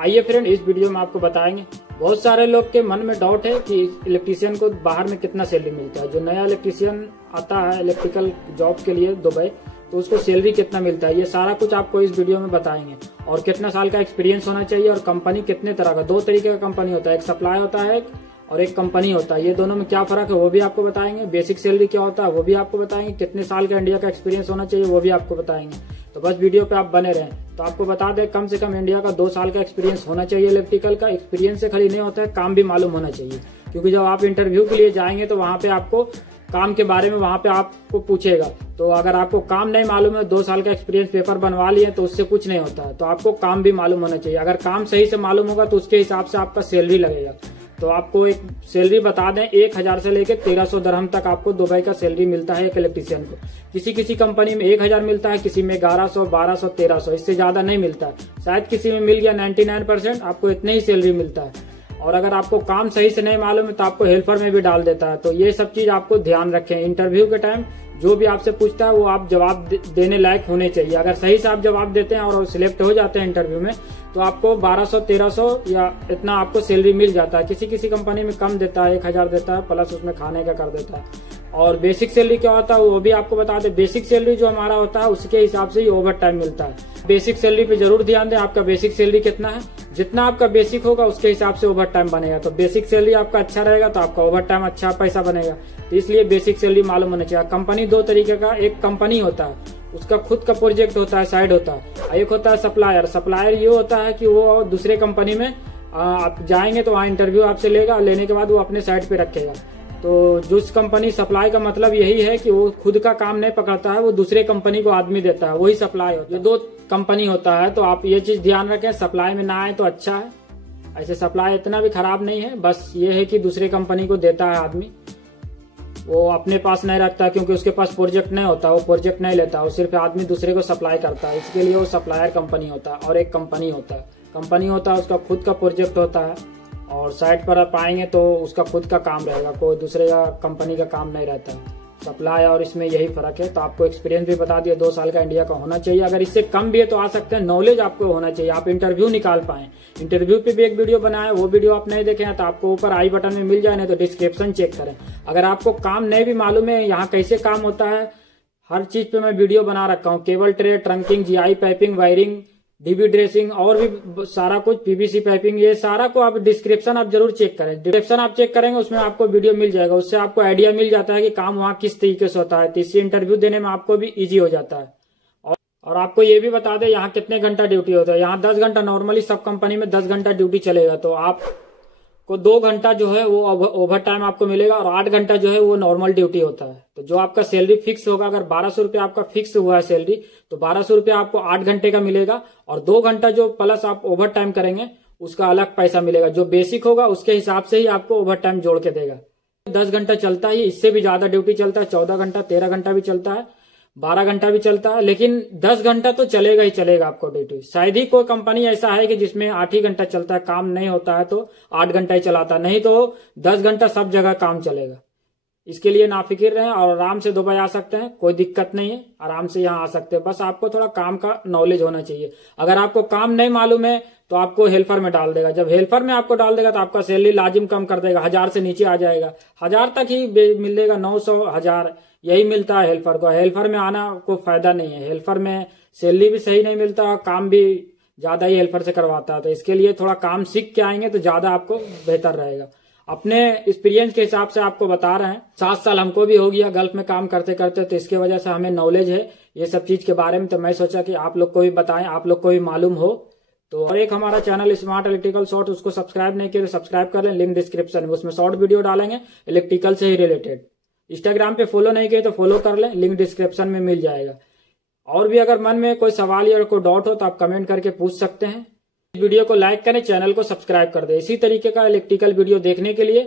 आइए फ्रेंड, इस वीडियो में आपको बताएंगे। बहुत सारे लोग के मन में डाउट है कि इलेक्ट्रीशियन को बाहर में कितना सैलरी मिलता है। जो नया इलेक्ट्रीशियन आता है इलेक्ट्रिकल जॉब के लिए दुबई, तो उसको सैलरी कितना मिलता है, ये सारा कुछ आपको इस वीडियो में बताएंगे। और कितना साल का एक्सपीरियंस होना चाहिए, और कंपनी कितने तरह का, 2 तरीके का कंपनी होता है, एक सप्लाई होता है और एक कंपनी होता है। ये दोनों में क्या फर्क है वो भी आपको बताएंगे। बेसिक सैलरी क्या होता है वो भी आपको बताएंगे। कितने साल का इंडिया का एक्सपीरियंस होना चाहिए वो भी आपको बताएंगे। तो बस वीडियो पे आप बने रहें। तो आपको बता दें, कम से कम इंडिया का 2 साल का एक्सपीरियंस होना चाहिए इलेक्ट्रिकल का। एक्सपीरियंस से खाली नहीं होता है, काम भी मालूम होना चाहिए। क्योंकि जब आप इंटरव्यू के लिए जाएंगे तो वहां पे आपको काम के बारे में वहां पे आपको पूछेगा। तो अगर आपको काम नहीं मालूम है, 2 साल का एक्सपीरियंस पेपर बनवा लिए तो उससे कुछ नहीं होता है। तो आपको काम भी मालूम होना चाहिए। अगर काम सही से मालूम होगा तो उसके हिसाब से आपका सैलरी लगेगा। तो आपको एक सैलरी बता दें, 1000 से लेकर 1300 दिरहम तक आपको दुबई का सैलरी मिलता है एक इलेक्ट्रीशियन को। किसी किसी कंपनी में 1000 मिलता है, किसी में 1100, 1200, 1300, इससे ज्यादा नहीं मिलता है। शायद किसी में मिल गया 99% आपको इतने ही सैलरी मिलता है। और अगर आपको काम सही से नहीं मालूम है तो आपको हेल्पर में भी डाल देता है। तो ये सब चीज आपको ध्यान रखें। इंटरव्यू के टाइम जो भी आपसे पूछता है वो आप जवाब देने लायक होने चाहिए। अगर सही से आप जवाब देते हैं और सिलेक्ट हो जाते हैं इंटरव्यू में, तो आपको 1200, 1300 या इतना आपको सैलरी मिल जाता है। किसी किसी कंपनी में कम देता है, 1000 देता है, प्लस उसमें खाने का कर देता है। और बेसिक सैलरी क्या होता है वो भी आपको बता दें। बेसिक सैलरी जो हमारा होता है उसके हिसाब से ही ओवर टाइम मिलता है। बेसिक सैलरी पे जरूर ध्यान दें, आपका बेसिक सैलरी कितना है। जितना आपका बेसिक होगा उसके हिसाब से ओवर टाइम बनेगा। तो बेसिक सैलरी आपका अच्छा रहेगा तो आपका ओवर टाइम अच्छा पैसा बनेगा। तो इसलिए बेसिक सैलरी मालूम होना चाहिए। कंपनी 2 तरीके का, एक कंपनी होता है, उसका खुद का प्रोजेक्ट होता है, साइड होता है। एक होता है सप्लायर। सप्लायर ये होता है कि वो दूसरे कंपनी में आप जाएंगे तो वहाँ इंटरव्यू आपसे लेगा, लेने के बाद वो अपने साइड पे रखेगा। तो जिस कंपनी सप्लाई का मतलब यही है कि वो खुद का काम नहीं पकड़ता है, वो दूसरे कंपनी को आदमी देता है, वही सप्लाई होता है। 2 कंपनी होता है। तो आप ये चीज ध्यान रखें, सप्लाई में ना आए तो अच्छा है। ऐसे सप्लाई इतना भी खराब नहीं है, बस ये है कि दूसरे कंपनी को देता है आदमी, वो अपने पास नहीं रखता क्योंकि उसके पास प्रोजेक्ट नहीं होता, वो प्रोजेक्ट नहीं लेता, वो सिर्फ आदमी दूसरे को सप्लाई करता है। इसके लिए वो सप्लायर कंपनी होता है। और एक कंपनी होता है, कंपनी होता है उसका खुद का प्रोजेक्ट होता है और साइट पर आप आएंगे तो उसका खुद का काम रहेगा, कोई दूसरे का कंपनी का काम नहीं रहता है। सप्लाई और इसमें यही फर्क है। तो आपको एक्सपीरियंस भी बता दिया, 2 साल का इंडिया का होना चाहिए। अगर इससे कम भी है तो आ सकते हैं। नॉलेज आपको होना चाहिए, आप इंटरव्यू निकाल पाए। इंटरव्यू पे भी एक वीडियो बनाया, वो वीडियो आप नहीं देखे हैं तो आपको ऊपर आई बटन में मिल जाए, नहीं तो डिस्क्रिप्शन चेक करें। अगर आपको काम नहीं भी मालूम है यहाँ कैसे काम होता है, हर चीज पे मैं वीडियो बना रखा हूँ। Cable tray, trunking, GI piping, wiring, dB dressing और भी सारा कुछ, पीवीसी पाइपिंग, ये सारा को आप डिस्क्रिप्शन आप जरूर चेक करें। डिस्क्रिप्शन आप चेक करेंगे उसमें आपको वीडियो मिल जाएगा। उससे आपको आइडिया मिल जाता है कि काम वहाँ किस तरीके से होता है। तो इससे इंटरव्यू देने में आपको भी इजी हो जाता है। और आपको ये भी बता दें यहाँ कितने घंटा ड्यूटी होता है। यहाँ 10 घंटा, नॉर्मली सब कंपनी में 10 घंटा ड्यूटी चलेगा। तो आपको 2 घंटा जो है वो ओवर टाइम आपको मिलेगा और 8 घंटा जो है वो नॉर्मल ड्यूटी होता है। तो जो आपका सैलरी फिक्स होगा, अगर 1200 रुपया आपका फिक्स हुआ है सैलरी, तो 1200 रुपया आपको 8 घंटे का मिलेगा। और 2 घंटा जो प्लस आप ओवर टाइम करेंगे उसका अलग पैसा मिलेगा। जो बेसिक होगा उसके हिसाब से ही आपको ओवर टाइम जोड़ के देगा। 10 घंटा चलता है, इससे भी ज्यादा ड्यूटी चलता है, 14 घंटा, 13 घंटा भी चलता है, 12 घंटा भी चलता है, लेकिन 10 घंटा तो चलेगा ही चलेगा आपको ड्यूटी। शायद ही कोई कंपनी ऐसा है कि जिसमें 8 ही घंटा चलता है, काम नहीं होता है तो 8 घंटा ही चलाता है, नहीं तो 10 घंटा सब जगह काम चलेगा। इसके लिए नाफिक्र रहें और आराम से दुबई आ सकते हैं, कोई दिक्कत नहीं है, आराम से यहाँ आ सकते हैं। बस आपको थोड़ा काम का नॉलेज होना चाहिए। अगर आपको काम नहीं मालूम है तो आपको हेल्पर में डाल देगा। जब हेल्पर में आपको डाल देगा तो आपका सैलरी लाजिम कम कर देगा, 1000 से नीचे आ जाएगा। 1000 तक ही मिलेगा, 900, 1000 यही मिलता है हेल्पर को। हेल्पर में आना कोई फायदा नहीं है। हेल्पर में सैलरी भी सही नहीं मिलता, काम भी ज्यादा ही हेल्पर से करवाता है। तो इसके लिए थोड़ा काम सीख के आएंगे तो ज्यादा आपको बेहतर रहेगा। अपने एक्सपीरियंस के हिसाब से आपको बता रहे हैं। 7 साल हमको भी हो गया गल्फ में काम करते करते, तो इसके वजह से हमें नॉलेज है ये सब चीज के बारे में। तो मैं सोचा कि आप लोग को भी बताएं, आप लोग को भी मालूम हो। तो और एक हमारा चैनल स्मार्ट इलेक्ट्रिकल शॉर्ट, उसको सब्सक्राइब नहीं किया तो सब्सक्राइब कर लें, लिंक डिस्क्रिप्शन में। उसमें शॉर्ट वीडियो डालेंगे इलेक्ट्रिकल से ही रिलेटेड। इंस्टाग्राम पे फॉलो नहीं किए तो फॉलो कर लें, लिंक डिस्क्रिप्शन में मिल जाएगा। और भी अगर मन में कोई सवाल या कोई डाउट हो तो आप कमेंट करके पूछ सकते हैं। वीडियो को लाइक करें, चैनल को सब्सक्राइब कर दें। इसी तरीके का इलेक्ट्रिकल वीडियो देखने के लिए